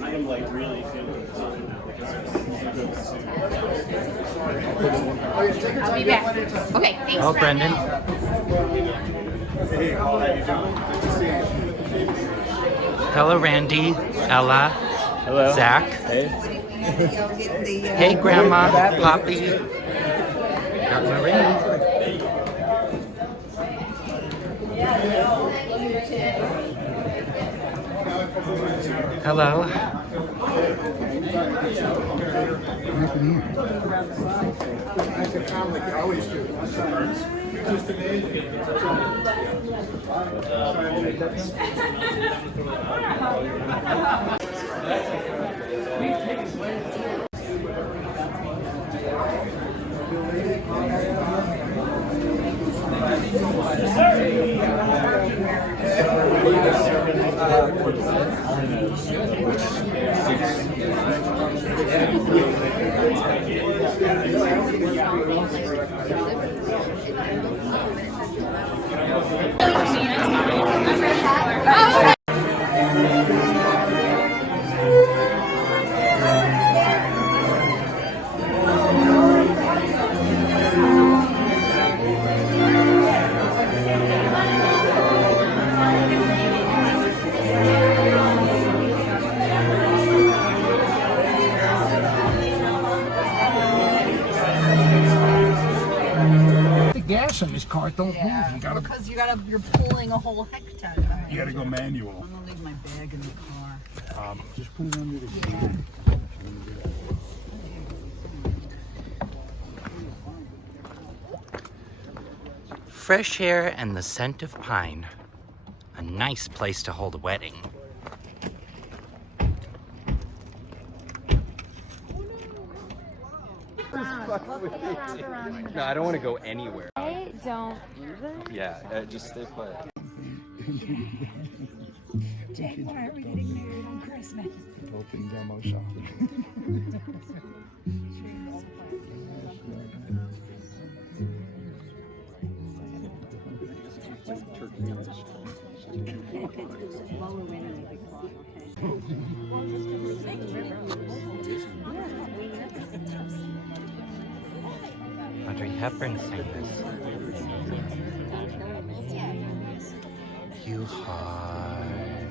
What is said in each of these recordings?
I am like really feeling it now because I'll be back. Okay, thanks, Oh, Brendan. Hey, how are you doing? Good to see you. Hello, Randy, Ella, Hello. Zach. Hey. Hey, Grandma, Poppy. Got Marie. Hello. Gas in this car don't move. You gotta, Because you're pulling a whole hectare behind you gotta go manual. I'm gonna leave my bag in the car. Just put it under the seat. Fresh air and the scent of pine. A nice place to hold a wedding. No, I don't want to go anywhere. I don't either. Yeah, just stay put. Jake, why are we getting married on Christmas? Open demo shop. Audrey Hepburn sang this. You heartbreaker,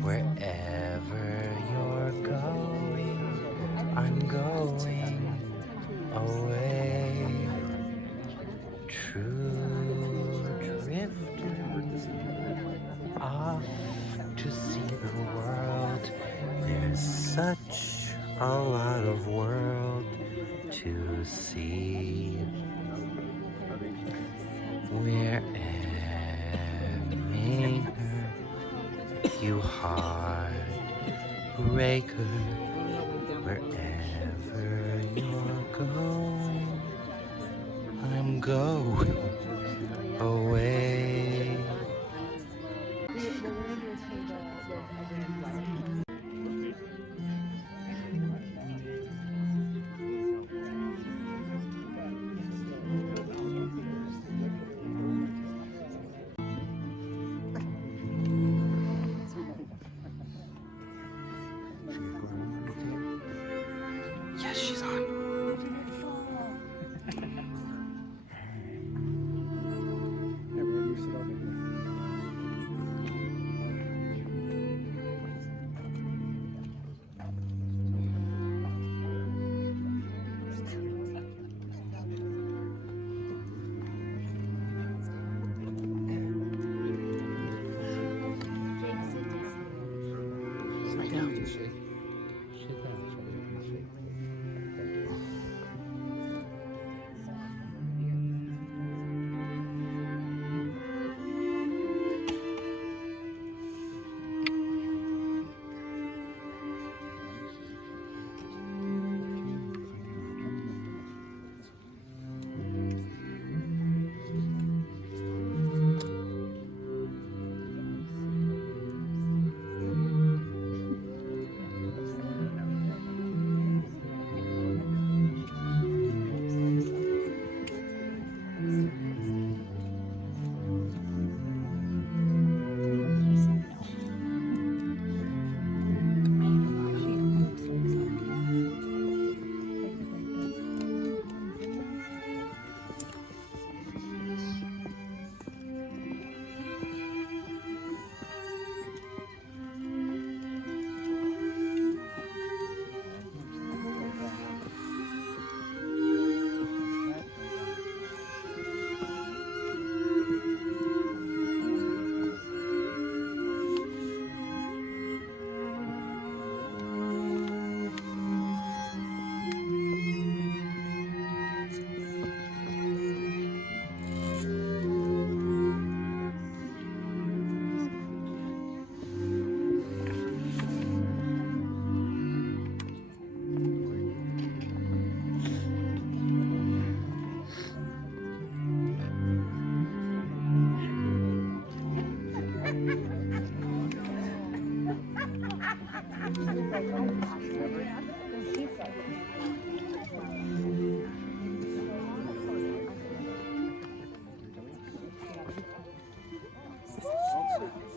wherever you're going, I'm going away. True drifter, off to see the world. There's such a lot of world to see. Wherever you heartbreaker, wherever you're going, I'm going away. Yes, she's on. Sit down. Sit down so we can see.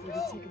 So good.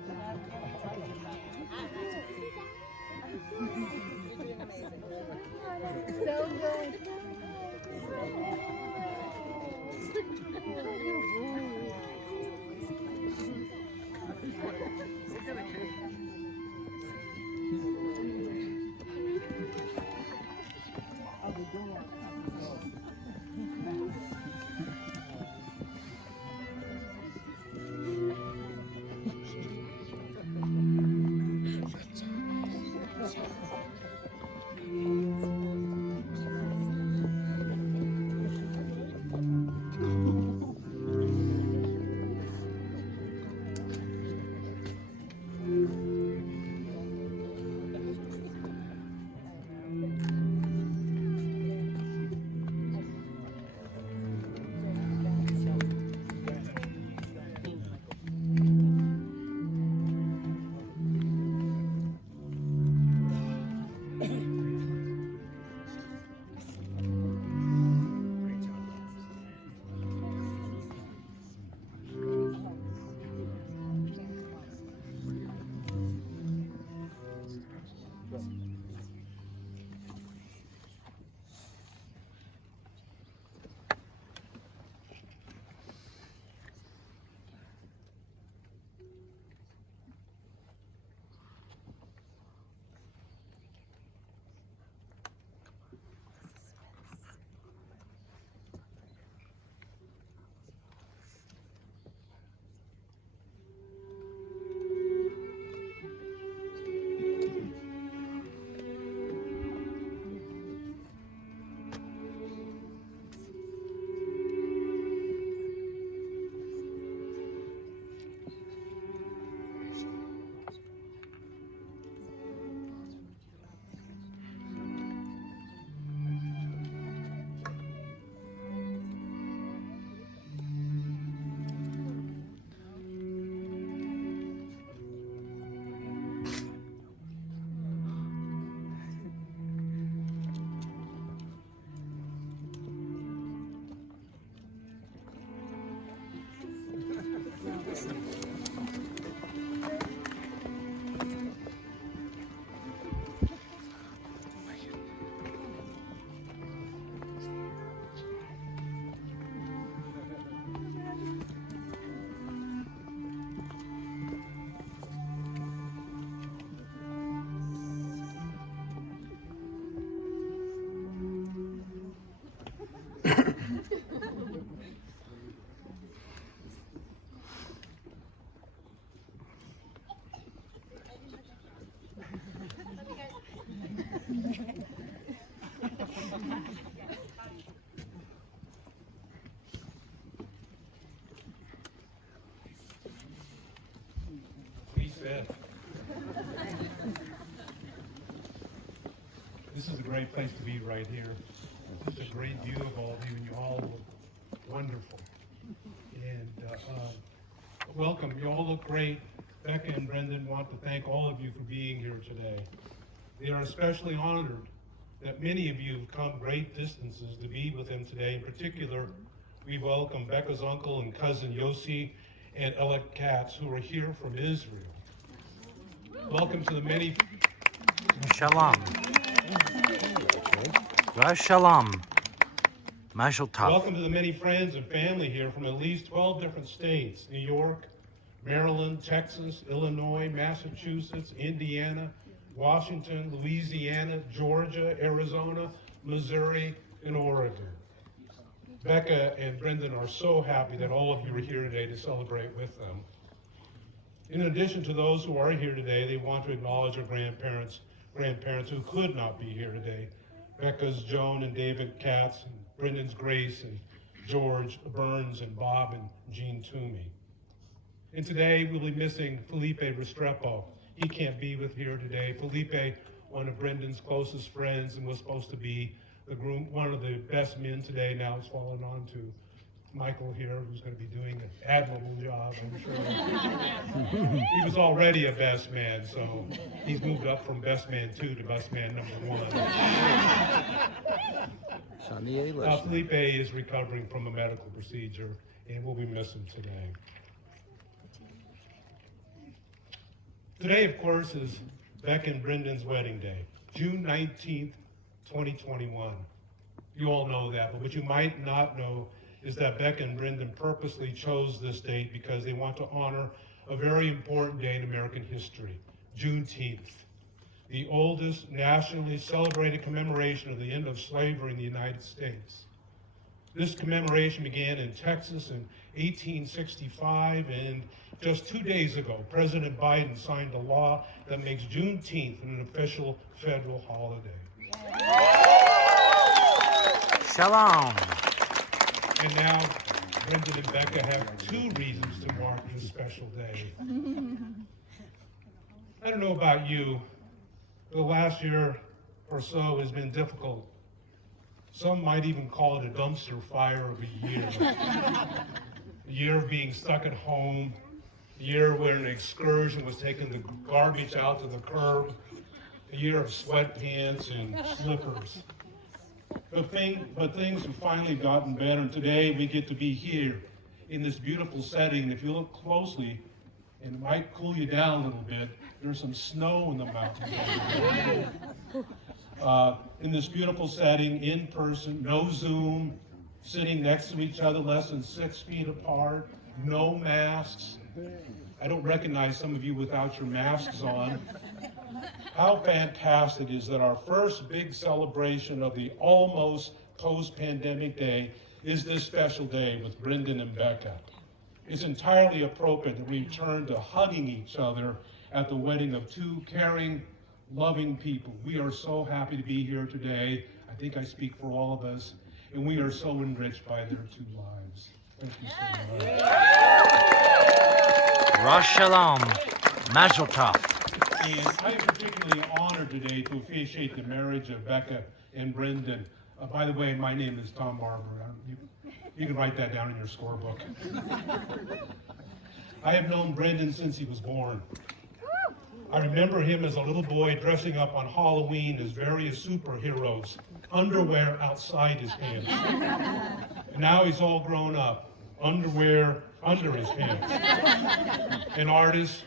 This is a great place to be right here. It's a great view of all of you, and you all look wonderful. And welcome. You all look great. Becca and Brendan want to thank all of you for being here today. They are especially honored that many of you have come great distances to be with them today. In particular, we welcome Becca's uncle and cousin Yossi and Elek Katz, who are here from Israel. Welcome to the many... Shalom. Shalom. Mashal Tov. Welcome to the many friends and family here from at least 12 different states: New York, Maryland, Texas, Illinois, Massachusetts, Indiana, Washington, Louisiana, Georgia, Arizona, Missouri, and Oregon. Becca and Brendan are so happy that all of you are here today to celebrate with them. In addition to those who are here today, they want to acknowledge our grandparents who could not be here today. Becca's Joan and David Katz, and Brendan's Grace and George Byrnes, and Bob and Jean Toomey. And today we'll be missing Felipe Restrepo. He can't be with here today. Felipe, one of Brendan's closest friends, and was supposed to be the groom, one of the best men today. Now it's fallen on to Michael here, who's going to be doing an admirable job, I'm sure. He was already a best man, so he's moved up from best man 2 to best man number 1. Felipe is recovering from a medical procedure, and we'll be missing today. Today, of course, is Beck and Brendan's wedding day, June 19th, 2021. You all know that, but what you might not know is that Beck and Brendan purposely chose this date because they want to honor a very important day in American history, Juneteenth, the oldest nationally celebrated commemoration of the end of slavery in the United States. This commemoration began in Texas in 1865, and just 2 days ago, President Biden signed a law that makes Juneteenth an official federal holiday. Shalom. And now, Brendan and Becca have 2 reasons to mark this special day. I don't know about you, but the last year or so has been difficult. Some might even call it a dumpster fire of a year. A year of being stuck at home, a year where an excursion was taking the garbage out to the curb, a year of sweatpants and slippers. But things have finally gotten better, and today we get to be here in this beautiful setting. If you look closely, and it might cool you down a little bit, there's some snow in the mountains. In this beautiful setting, in person, no Zoom, sitting next to each other less than 6 feet apart, no masks. I don't recognize some of you without your masks on. How fantastic is that our first big celebration of the almost post-pandemic day is this special day with Brendan and Becca. It's entirely appropriate that we turn to hugging each other at the wedding of 2 caring, loving people. We are so happy to be here today. I think I speak for all of us, and we are so enriched by their 2 lives. Thank you so much. Rosh Shalom. Mazel Tov. And I am particularly honored today to officiate the marriage of Becca and Brendan. By the way, my name is Tom Barber. You can write that down in your scorebook. I have known Brendan since he was born. I remember him as a little boy dressing up on Halloween as various superheroes, underwear outside his pants. And now he's all grown up, underwear under his pants. An artist,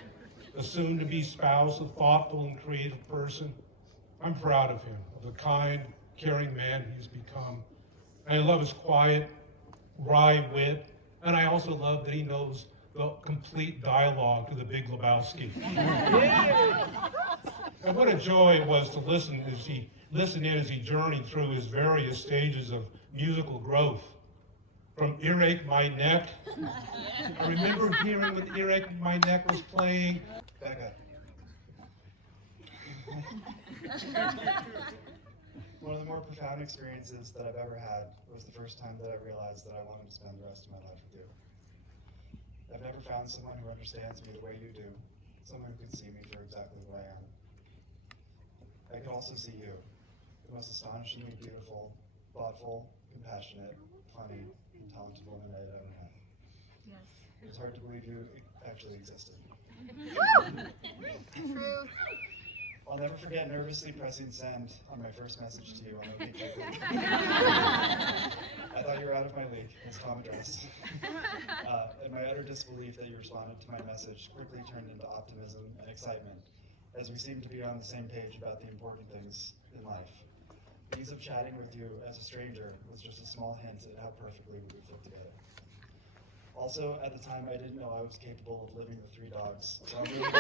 a soon-to-be spouse, a thoughtful and creative person. I'm proud of him, of the kind, caring man he's become. And I love his quiet, wry wit, and I also love that he knows the complete dialogue to The Big Lebowski. And what a joy it was to listen as he journeyed through his various stages of musical growth. From Earache My Neck. I remember hearing when Earache My Neck was playing. Becca. One of the more profound experiences that I've ever had was the first time that I realized that I wanted to spend the rest of my life with you. I've never found someone who understands me the way you do, someone who could see me for exactly who I am. I could also see you, the most astonishingly beautiful, thoughtful, compassionate, funny, and talented woman I'd ever met. Yes. It's hard to believe you actually existed. Truth. I'll never forget nervously pressing send on my first message to you on the week. I thought you were out of my league, as Tom addressed. And my utter disbelief that you responded to my message quickly turned into optimism and excitement, as we seemed to be on the same page about the important things in life. The ease of chatting with you as a stranger was just a small hint at how perfectly we would fit together. Also, at the time, I didn't know I was capable of living with 3 dogs. So I'm really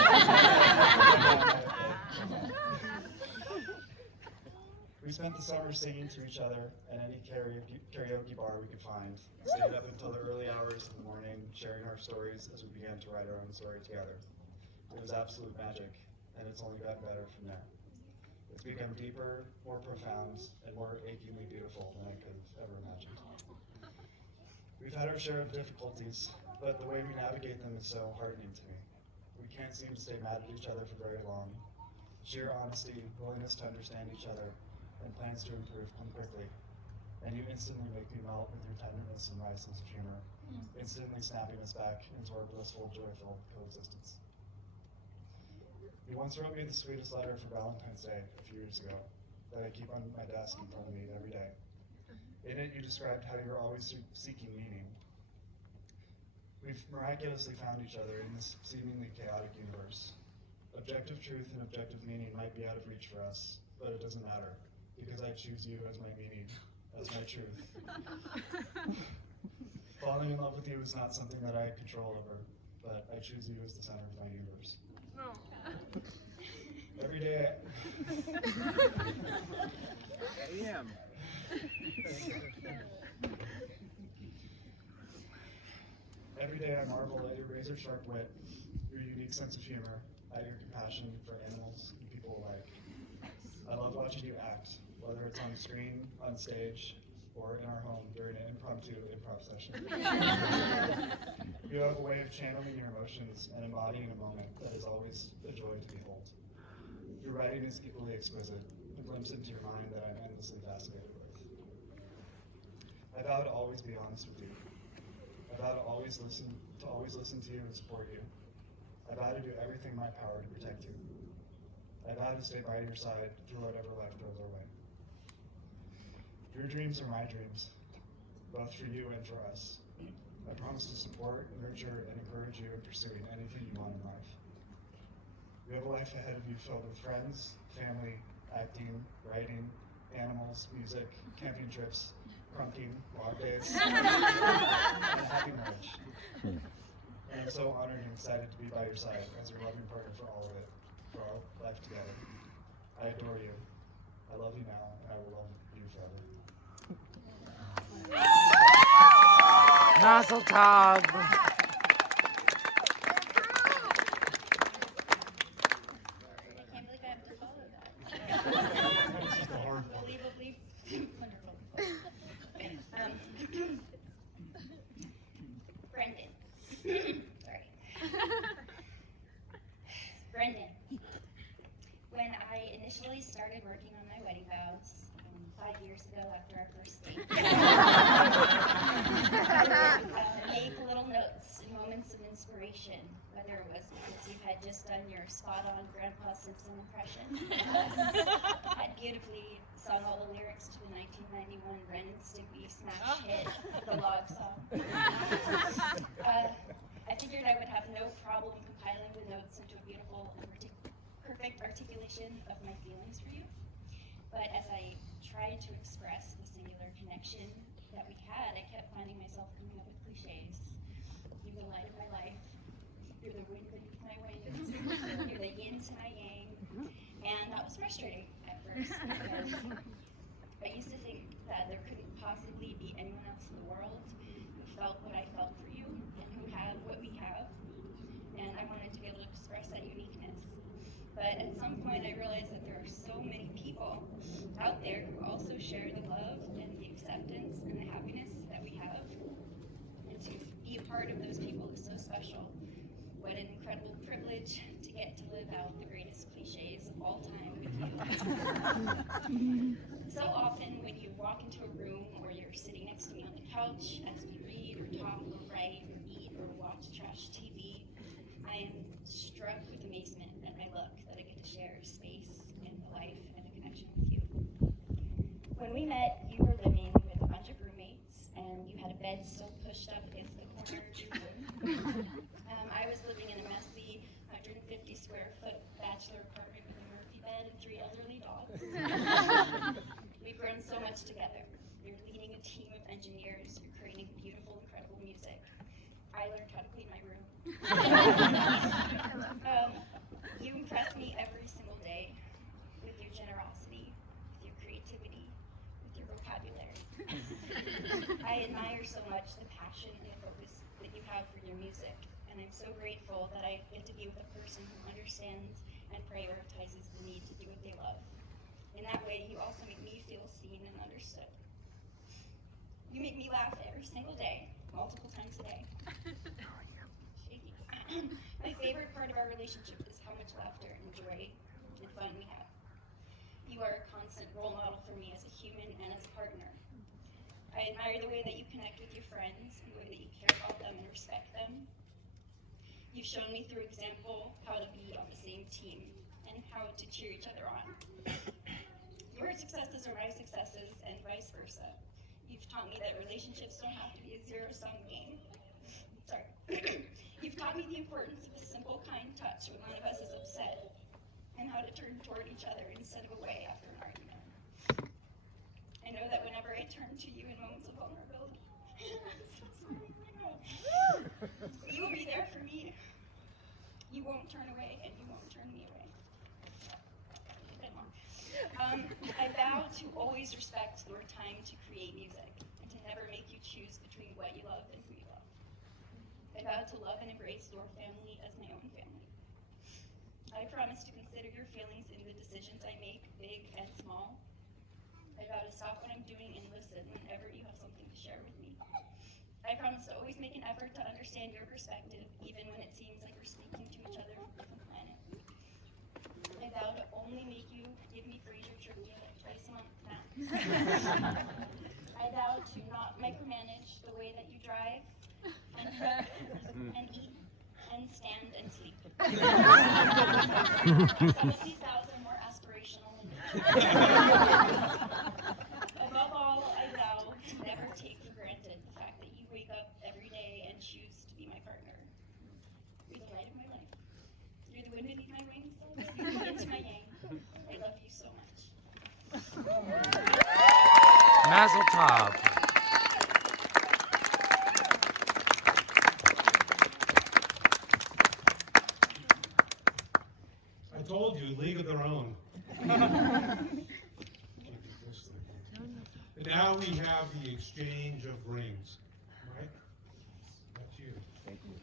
We spent the summer singing to each other at any karaoke bar we could find. We stayed up until the early hours of the morning, sharing our stories as we began to write our own story together. It was absolute magic, and it's only gotten better from there. It's become deeper, more profound, and more achingly beautiful than I could have ever imagined. We've had our share of difficulties, but the way we navigate them is so heartening to me. We can't seem to stay mad at each other for very long. Sheer honesty, willingness to understand each other, and plans to improve come quickly. And you instantly make me melt with your tenderness and wry sense of humor, instantly snapping us back into our blissful, joyful coexistence. You once wrote me the sweetest letter for Valentine's Day a few years ago that I keep on my desk in front of me every day. In it, you described how you're always seeking meaning. We've miraculously found each other in this seemingly chaotic universe, a Objective truth and objective meaning might be out of reach for us, but it doesn't matter, because I choose you as my meaning, as my truth. Falling in love with you is not something that I have control over, but I choose you as the center of my universe. Every day Every day I marvel at your razor-sharp wit, your unique sense of humor, at your compassion for animals and people alike. I love watching you act, whether it's on the screen, on stage, or in our home during an impromptu improv session. You have a way of channeling your emotions and embodying a moment that is always a joy to behold. Your writing is equally exquisite, a glimpse into your mind that I'm endlessly fascinated with. I vow to always be honest with you. I vow to always listen to you and support you. I vow to do everything in my power to protect you. I vow to stay by your side through whatever life throws our way. Your dreams are my dreams, both for you and for us. I promise to support, nurture, and encourage you in pursuing anything you want in life. You have a life ahead of you filled with friends, family, acting, writing, animals, music, camping trips, crunking, long days, and a happy marriage. And I'm so honored and excited to be by your side as your loving partner for all of it, for our life together. I adore you. I love you now, and I will love you forever. Mazel tov. I can't believe I have to follow that. This is the hard part. Unbelievably wonderful. Brendan. Sorry. Brendan. When I initially started working on my wedding vows 5 years ago after our first date, I would make little notes and moments of inspiration, whether it was because you had just done your spot-on Grandpa Simpson impression, had beautifully sung all the lyrics to the 1991 Ren and Stimpy smash hit, The Log Song. I figured I would have no problem compiling the notes into a beautiful and perfect articulation of my feelings for you. But as I tried to express the singular connection that we had, I kept finding myself coming up with cliches. You're the light of my life. You're the wind beneath my wings. You're the yin to my yang. And that was frustrating at first because I used to think that there couldn't possibly be anyone else in the world who felt what I felt for you and who had what we have. And I wanted to be able to express that uniqueness. But at some point I realized that there are so many people out there who also share the love and the acceptance and the happiness that we have. And to be a part of those people is so special. What an incredible privilege to get to live out the greatest cliches of all time with you. So often when you walk into a room or you're sitting next to me on the couch as we read or talk or write or eat or watch trash TV, I am struck with amazement at my luck that I get to share space and a life and a connection with you. When we met, you were living with a bunch of roommates and you had a bed still pushed up against the corner of your room. I was living in a messy 150 square foot bachelor apartment with a Murphy bed and 3 elderly dogs. We've grown so much together. You're leading a team of engineers, you're creating beautiful, incredible music. I learned how to clean my room. You impress me every single day with your generosity, with your creativity, with your vocabulary. I admire so much the passion and the focus that you have for your music, and I'm so grateful that I get to be with a person who understands and prioritizes the need to do what they love. In that way, you also make me feel seen and understood. You make me laugh every single day, multiple times a day. Shaky. My favorite part of our relationship is how much laughter and joy and fun we have. You are a constant role model for me as a human and as a partner. I admire the way that you connect with your friends and the way that you care about them and respect them. You've shown me through example how to be on the same team and how to cheer each other on. Your successes are my successes and vice versa. You've taught me that relationships don't have to be a zero-sum game. Sorry. You've taught me the importance of a simple, kind touch when one of us is upset. toward each other instead of away after an argument. I know that whenever I turn to you in moments of vulnerability, you will be there for me. You won't turn away, and you won't turn me away. I vow to always respect your time to create music, and to never make you choose between what you love and who you love. I vow to love and embrace your family as my own family. I promise to consider your feelings in the decisions I make, big and small. I vow to stop what I'm doing and listen whenever you have something to share with me. I promise to always make an effort to understand your perspective, even when it seems like we're speaking to each other from different planets. I vow to only make you give me Frasier trivia like twice a month now. I vow to not micromanage the way that you drive and cook and eat and stand and sleep. Some of these vows are more aspirational than above all, I vow to never take for granted the fact that you wake up every day and choose to be my partner. You're the light of my life. You're the wind beneath my wings. You're the yin to my yang. I love you so much. Mazel tov. I told you, League of Their Own. And now we have the exchange of rings. Mike, that's you. Thank you.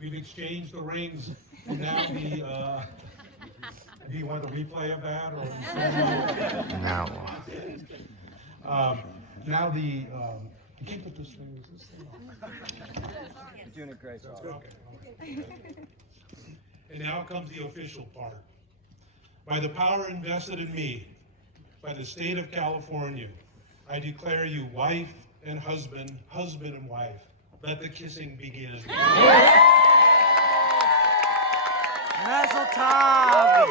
We've exchanged the rings, and now do you want the replay of that, or? No. Now you can put this thing, is this thing on? You're doing a great job. Okay. And now comes the official part. By the power invested in me by the state of California, I declare you wife and husband, husband and wife. Let the kissing begin. Mazel tov.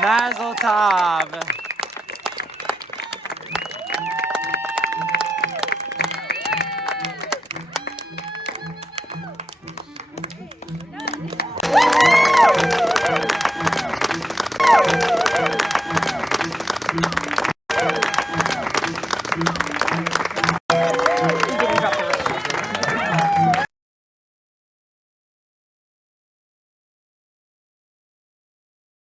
Mazel tov.